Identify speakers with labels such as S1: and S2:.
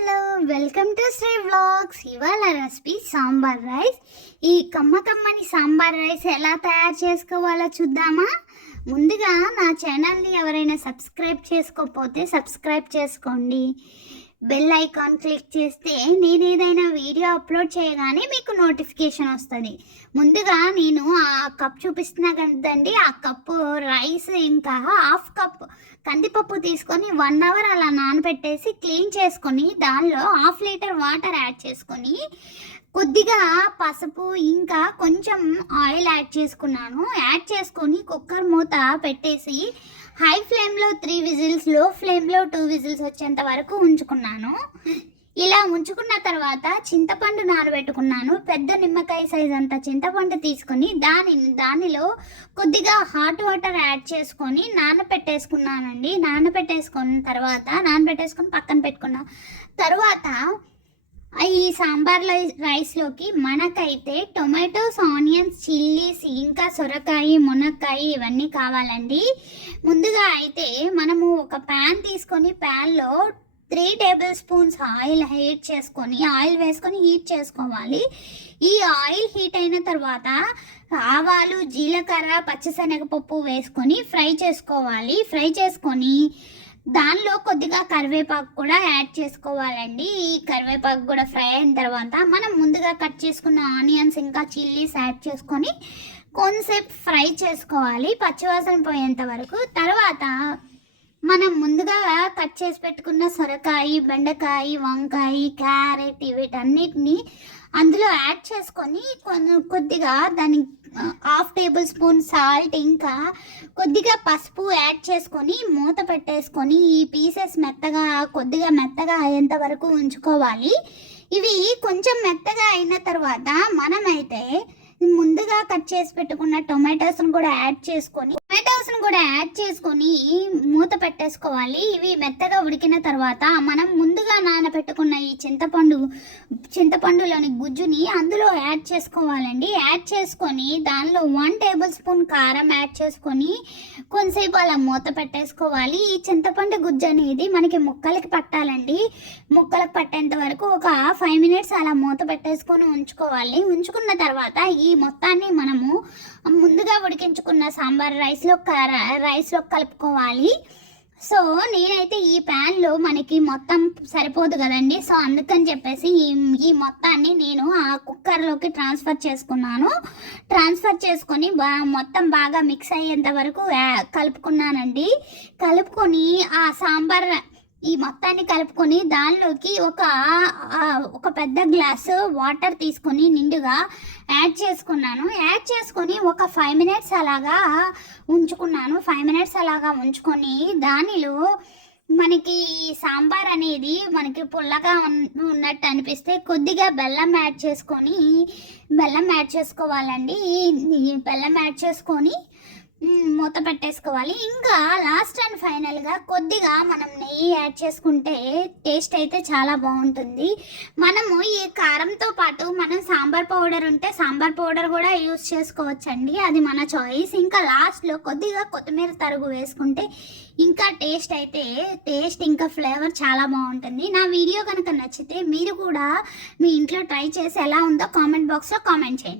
S1: Hello welcome to Shri vlogs. ఇవాళ recipe sambar rice. ఈ కమ్మ కమ్మని సాంబార్ రైస్ ఎలా తయారు చేసుకోవాలో చూద్దామా? ముందుగా నా ఛానల్ని ఎవరైనా సబ్స్క్రైబ్ చేసుకోకపోతే సబ్స్క్రైబ్ చేసుకోండి. బెల్ ఐకాన్ క్లిక్ చేస్తే నేను ఏదైనా వీడియో అప్లోడ్ చేయగానే మీకు నోటిఫికేషన్ వస్తుంది. ముందుగా నేను ఆ కప్ చూపిస్తున్నా కదండి ఆ కప్పు రైస్ ఇంకా హాఫ్ కప్ కందిపప్పు తీసుకొని వన్ అవర్ అలా నానబెట్టేసి క్లీన్ చేసుకొని దానిలో హాఫ్ లీటర్ వాటర్ యాడ్ చేసుకొని కొద్దిగా పసుపు ఇంకా కొంచెం ఆయిల్ యాడ్ చేసుకున్నాను. యాడ్ చేసుకొని కుక్కర్ మూత పెట్టేసి హై ఫ్లేమ్లో త్రీ విజిల్స్లో ఫ్లేమ్లో టూ విజిల్స్ వచ్చేంత వరకు ఉంచుకున్నాను. ఇలా ఉంచుకున్న తర్వాత చింతపండు నానబెట్టుకున్నాను. పెద్ద నిమ్మకాయ సైజ్ అంత చింతపండు తీసుకొని దాని దానిలో కొద్దిగా హాట్ వాటర్ యాడ్ చేసుకొని నానబెట్టేసుకున్నానండి. నానబెట్టేసుకున్న తర్వాత నానబెట్టేసుకొని పక్కన పెట్టుకున్నాను తర్వాత ఈ సాంబార్లో రైస్లోకి మనకైతే టొమాటోస్ ఆనియన్స్ చిల్లీస్ ఇంకా సొరకాయ మునక్కాయ ఇవన్నీ కావాలండి. ముందుగా అయితే మనము ఒక ప్యాన్ తీసుకొని ప్యాన్లో three tablespoons oil heat చేసుకొని ఆయిల్ వేసుకొని హీట్ చేసుకోవాలి. ఈ ఆయిల్ హీట్ అయిన తర్వాత ఆవాలు జీలకర్ర పచ్చిశనగపప్పు వేసుకొని ఫ్రై చేసుకోవాలి. ఫ్రై చేసుకొని దానిలో కొద్దిగా కరివేపాకు కూడా యాడ్ చేసుకోవాలండి. ఈ కరివేపాకు కూడా ఫ్రై అయిన తర్వాత మనం ముందుగా కట్ చేసుకున్న ఆనియన్స్ ఇంకా చిల్లీస్ యాడ్ చేసుకొని కొంతసేపు ఫ్రై చేసుకోవాలి. పచ్చివాసన పోయేంత వరకు. తర్వాత మనం ముందుగా కట్ చేసి పెట్టుకున్న సొరకాయ బెండకాయ వంకాయ క్యారెట్ వీటన్నిటిని అందులో యాడ్ చేసుకొని కొద్దిగా దాని హాఫ్ టేబుల్ స్పూన్ సాల్ట్ ఇంకా కొద్దిగా పసుపు యాడ్ చేసుకొని మూత పెట్టేసుకొని ఈ పీసెస్ మెత్తగా కొద్దిగా మెత్తగా అయ్యేంత వరకు ఉంచుకోవాలి. ఇవి కొంచెం మెత్తగా అయిన తర్వాత మనమైతే ముందుగా కట్ చేసి పెట్టుకున్న టొమాటోస్ని కూడా యాడ్ చేసుకొని టొమాటోస్ని కూడా యాడ్ చేసుకొని మూత పెట్టేసుకోవాలి. ఇవి మెత్తగా ఉడికిన తర్వాత మనం ముందుగా నానబెట్టుకున్న ఈ చింతపండు చింతపండులోని గుజ్జుని అందులో యాడ్ చేసుకోవాలండి. యాడ్ చేసుకొని దానిలో వన్ టేబుల్ స్పూన్ కారం యాడ్ చేసుకొని కొంతసేపు అలా మూత పెట్టేసుకోవాలి. ఈ చింతపండు గుజ్జు అనేది మనకి ముక్కలకి పట్టాలండి. ముక్కలకు పట్టేంత వరకు ఒక ఫైవ్ మినిట్స్ అలా మూత పెట్టేసుకొని ఉంచుకోవాలి. ఉంచుకున్న తర్వాత ఈ మొత్తాన్ని మనము ముందుగా ఉడికించుకున్న సాంబార్ రైస్లో రైస్లో కలుపుకోవాలి. సో నేనైతే ఈ ప్యాన్లో మనకి మొత్తం సరిపోదు కదండి. సో అందుకని చెప్పేసి ఈ ఈ మొత్తాన్ని నేను ఆ కుక్కర్లోకి ట్రాన్స్ఫర్ చేసుకున్నాను. ట్రాన్స్ఫర్ చేసుకొని బా మొత్తం బాగా మిక్స్ అయ్యేంత వరకు కలుపుకున్నానండి. కలుపుకొని ఆ సాంబార్ ఈ మొత్తాన్ని కలుపుకొని దానిలోకి ఒక ఒక పెద్ద గ్లాసు వాటర్ తీసుకొని నిండుగా యాడ్ చేసుకున్నాను. యాడ్ చేసుకొని ఒక ఫైవ్ మినిట్స్ అలాగా ఉంచుకున్నాను. ఫైవ్ మినిట్స్ అలాగా ఉంచుకొని దానిలో మనకి సాంబార్ అనేది మనకి పుల్లగా ఉన్నట్టు అనిపిస్తే కొద్దిగా బెల్లం యాడ్ చేసుకొని బెల్లం యాడ్ చేసుకోవాలండి. బెల్లం యాడ్ చేసుకొని మూత పెట్టేసుకోవాలి. ఇంకా లాస్ట్ అండ్ ఫైనల్గా కొద్దిగా మనం నెయ్యి యాడ్ చేసుకుంటే టేస్ట్ అయితే చాలా బాగుంటుంది. మనము ఈ కారంతో పాటు మనం సాంబార్ పౌడర్ ఉంటే సాంబార్ పౌడర్ కూడా యూస్ చేసుకోవచ్చండి. అది మన చాయిస్ ఇంకా లాస్ట్లో కొద్దిగా కొత్తిమీర తరుగు వేసుకుంటే ఇంకా టేస్ట్ అయితే టేస్ట్ ఇంకా ఫ్లేవర్ చాలా బాగుంటుంది. నా వీడియో కనుక నచ్చితే మీరు కూడా మీ ఇంట్లో ట్రై చేసి ఎలా ఉందో కామెంట్ బాక్స్లో కామెంట్ చేయండి.